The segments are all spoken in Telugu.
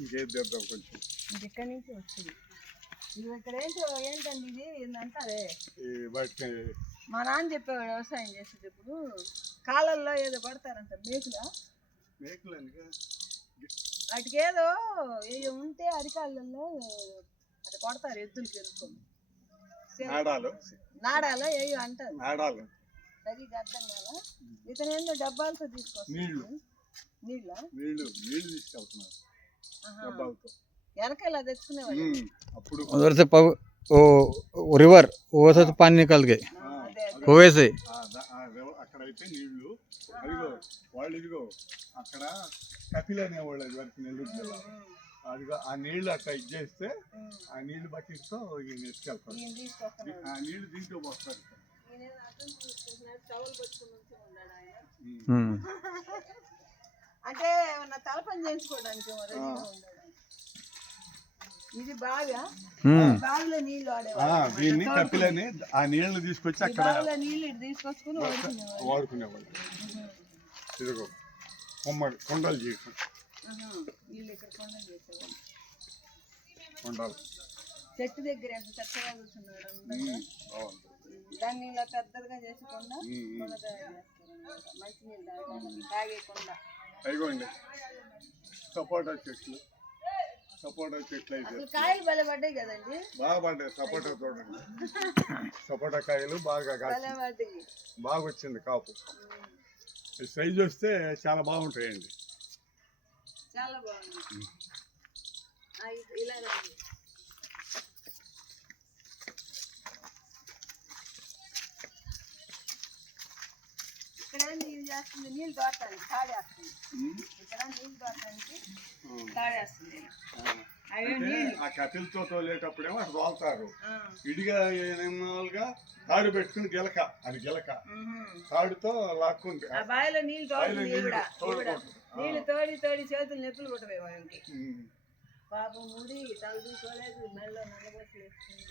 ఇంకేద్దాం కొంచెం. ఇక్కడి నుంచి వచ్చింది. ఇక్కడ ఏంటండి ఇది ఏంటంటారే మా నాన్న చెప్పేవాడు వ్యవసాయం చేసేటప్పుడు కాళ్ళల్లో ఏదో పడతారంట మేకులు వాటికి ఏదో ఉంటే అరికాళ్ళల్లో అది కొడతారు ఎద్దులకి ఎదుర్కొని నాడాలో ఏయో అంటారు సరిగ్గా అర్థం కాదా. ఇతను ఏందో డబ్బాలతో తీసుకొస్తాడు నీళ్ళు తీసుకెళ్తున్నారు వెనక ఇలా తెచ్చుకునేవాళ్ళు. उधर से रिवर वो से तो पानी निकल गए कुएं से. అక్కడైతే నీళ్లు అదిగో వాళ్ళు ఇదిగో అక్కడ కపిల్ అనేవాళ్ళు అది వరకు నెల్లూరు జిల్లా అదిగో ఆ నీళ్లు అట్లా ఇచ్చేస్తే ఆ నీళ్లు బకెట్తో ఈయన ఎత్తుకెళ్తారు. ఆ నీళ్లు దీంట్లో పోస్తారు. అంటే తలపని చేసుకోవడానికి ఇది బాగా బావిలో నీళ్లు దీన్ని కపిలని ఆ నీళ్లు తీసుకొచ్చి అక్కడ నీళ్లు తీసుకొచ్చుకుని వాడుకునేవాళ్ళు. ఇదిగో కొండలు చేయటం కొండలు చెట్టు దగ్గర ఎంత చక్కగా కూర్చున్నాడు. దాన్ని ఇలా పెద్దగా చేసుకుండా మంచి నీళ్ళు తాగేకుండా. అయిపోయింది సపోటా చెట్లు అయితే కాయలు బల పడ్డాయి కదండి. బాగా పడ్డాయి. సపోటా చూడండి సపోటా కాయలు బాగా బాగా వచ్చింది కాపు. సైజు వస్తే చాలా బాగుంటాయండి. చాలా బాగుంది. ఇలా ఇక్కడ నీళ్ళు చేస్తుంది నీళ్ళు తోడటానికి తాడేస్తుంది. ఇక్కడ నీళ్ళు తోడటానికి తాడేస్తుంది. ఆ కట్టెలతో తోలేటప్పుడేమో అటు తోలుతారు. విడిగా ఏమోగా తాడు పెట్టుకుని గిలక అది గిలక తాడుతో లాక్కుంటే ఆ బావిలో నీళ్ళు నీళ్ళు తోడి చేతులు నొప్పులు పుట్టవే వాళ్ళకి. పాపం ముడి తలదు తోలేదు మెల్లో నల్లబొట్లు వేస్తుంది.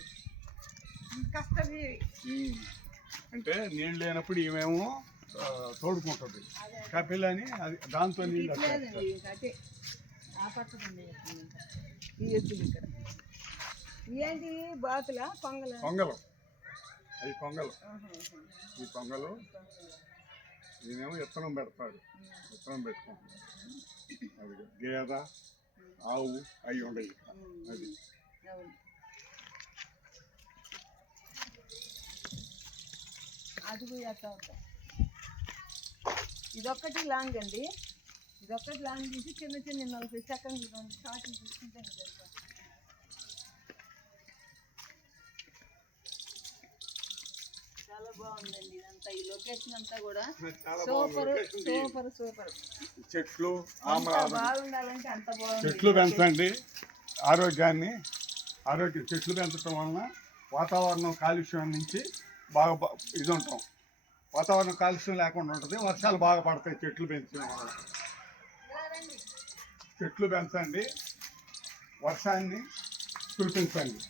కష్టం అంటే నీళ్ళు లేనప్పుడు ఇవేమో తోడుకుంటుంది కపిల్ అని అది దాంతో నీళ్ళు ఏంటి బాతుల పొంగలు అవి పొంగలు. ఈ పొంగలు ఈయనేమో విత్తనం పెడతాడు. విత్తనం పెట్టుకుంటాడు. అది గేద ఆవు అవి ఉండవు. అది ఇదొక్కటి లాంగ్ అండి. ఇదొక్కటి లాంగ్ తీసి చిన్న 40 సెకండ్లు షార్ట్ తీసుకుంటే చాలా బాగుందండి. ఇదంతా ఈ లొకేషన్ అంతా కూడా సూపర్. చెట్లు బాగుండాలంటే అంత బాగుంది. చెట్లు పెంచండి చెట్లు పెంచడం వలన వాతావరణం కాలుష్యం నుంచి బాగా ఇది ఉంటాం. వాతావరణం కాలుష్యం లేకుండా ఉంటుంది. వర్షాలు బాగా పడతాయి చెట్లు పెంచడం వల్ల. చెట్లు పెంచండి, వర్షాన్ని కురిపించండి.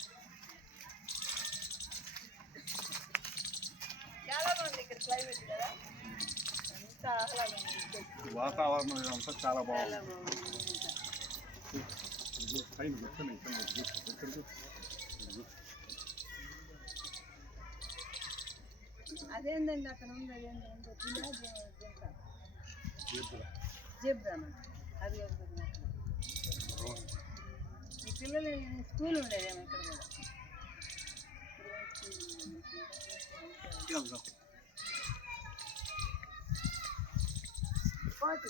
వాతావరణం ఇదంతా చాలా బాగుంది. అదేంటండి అక్కడ ఉంది. జెబ్రానా అది ఈ పిల్లలు స్కూల్ ఉండేదేమో ఇక్కడ కూడా. కోటి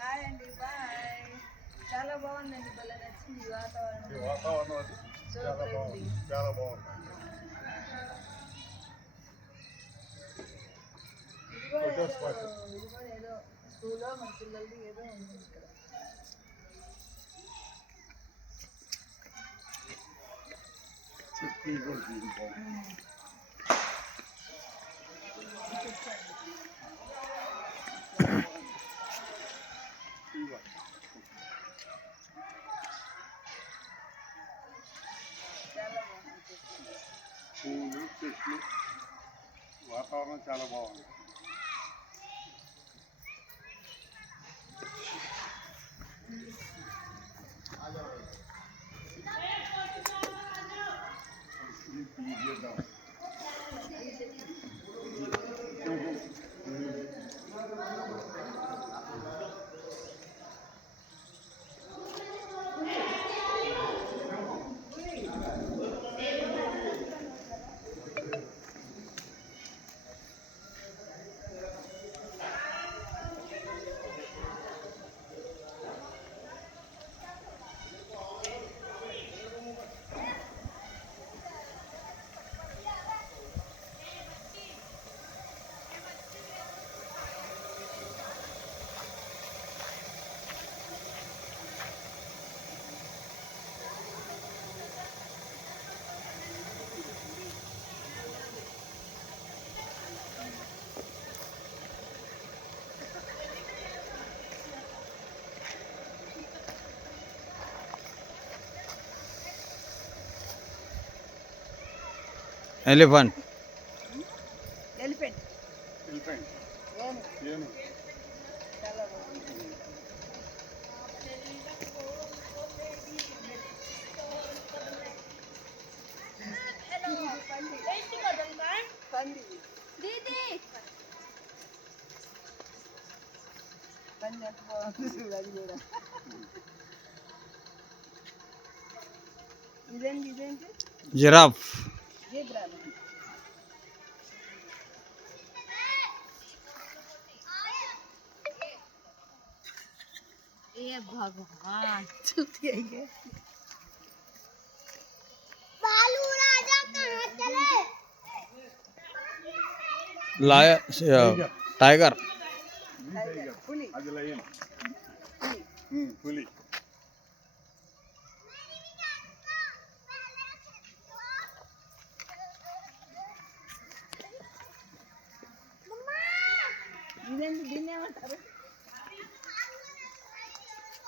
హాయ్ అండి, బాయ్. చాలా బాగుందండి, భలే నచ్చింది వాతావరణం. చాలా బాగుంది. ఏదో స్కూల్లో మన పిల్లలది ఏదో ఉంది ఇక్కడ. ఇది కూడా బాగుంది. పూలు చెట్లు వాతావరణం చాలా బాగుంది. ఎలిఫెంట్ ఎలిఫెంట్ ఎలిఫెంట్ ఏను ఏను చాలా బాగుంది. పంది పంది ఎంత బాగుంది చూడు, అది కూడా. ఇదేంటి జిరాఫ్ జీబ్రా. ये भगवान चुतिया ये बालू राजा कहाँ चले लाय टाइगर టైగర్, పులి అది లయన్ పులి పులి. ఇదేంటి దీన్ని ఏమంటారు?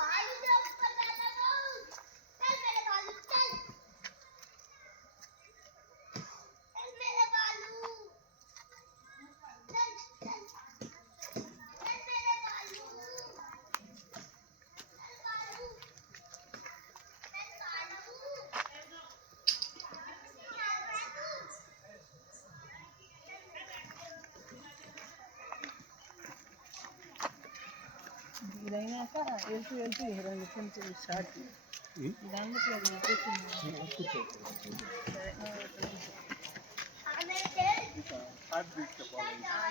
बालू जो ऊपर बैठा था चल मेरे बालू चल मेरे बालू चल चल मेरे बालू ఇదైనాక వెళ్తూ రెండు కొంచెం షార్ట్ దాంట్లో కూర్చుంది.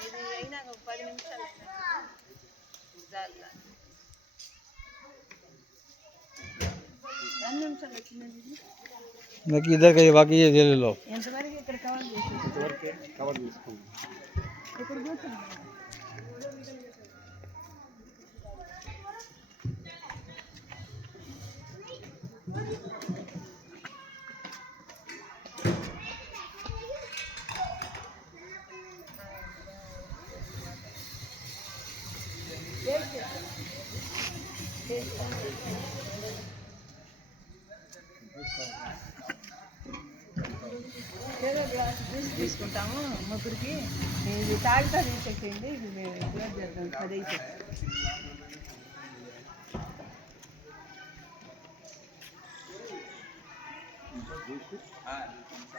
ఇది అయినాక ఒక 10 నిమిషాలు జాలిగా 2 నిమిషాలు వచ్చిందండి ఇది. देखिए इधर का ये बाकी ये ले लो ఎంతవరకు ఇక్కడ కవర్ చేసి ఇంతవరకే కవర్ చేసుకుందాం. ఇక్కడ కూర్చున్నాం. ఏదో గ్లాస్ జ్యూస్ తీసుకుంటాము ముగ్గురికి. ఇది తాగుతా తీసేయండి, ఇది గ్లాస్ చేద్దాం 10 అయితే.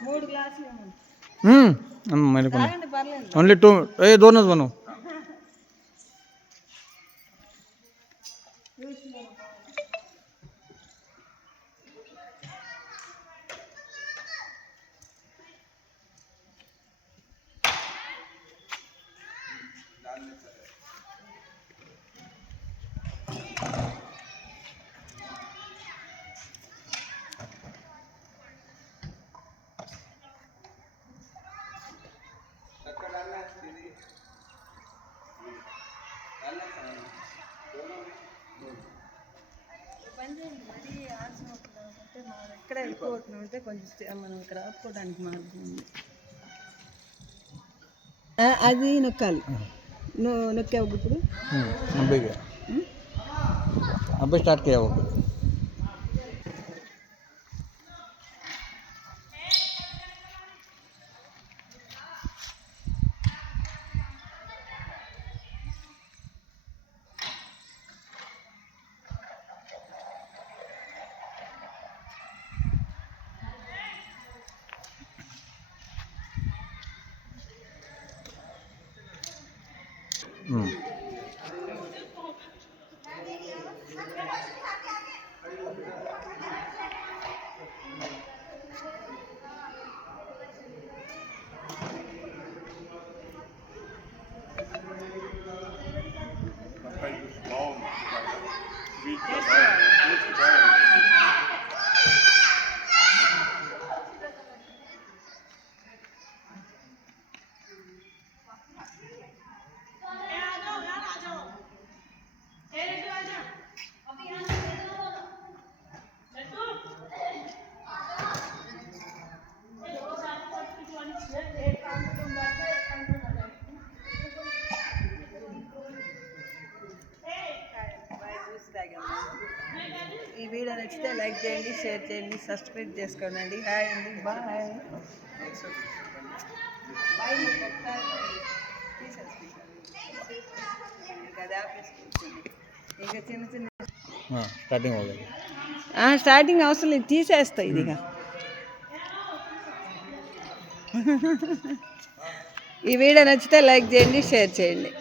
మూడు గ్లాసులు ఇవ్వండి. मेरे को తాగండి పర్లేదు. ओनली 2 ये दोनों बनो ఎక్కువ ఉంటే కొంచెం మనం ఇక్కడ ఆపుకోవడానికి మార్గం ఉంది. అది నొక్కాలి. నొక్కావు ఇప్పుడు अभी स्टार्ट किया वो బత్తాయి జ్యూస్ బాగుంది. స్వీట్గా బాగుంది. టేస్ట్ బాగుంది. ఈ వీడియో నచ్చితే లైక్ చేయండి, షేర్ చేయండి, సబ్స్క్రైబ్ చేసుకోండి. హాయ్ అండి, బాయ్. ఇంకా చిన్న చిన్న स्टार्टिंग हो गई స్టార్టింగ్ అవసరం లేదు, తీసేస్తా ఇదిగా. ఈ వీడియో నచ్చితే లైక్ చేయండి, షేర్ చేయండి.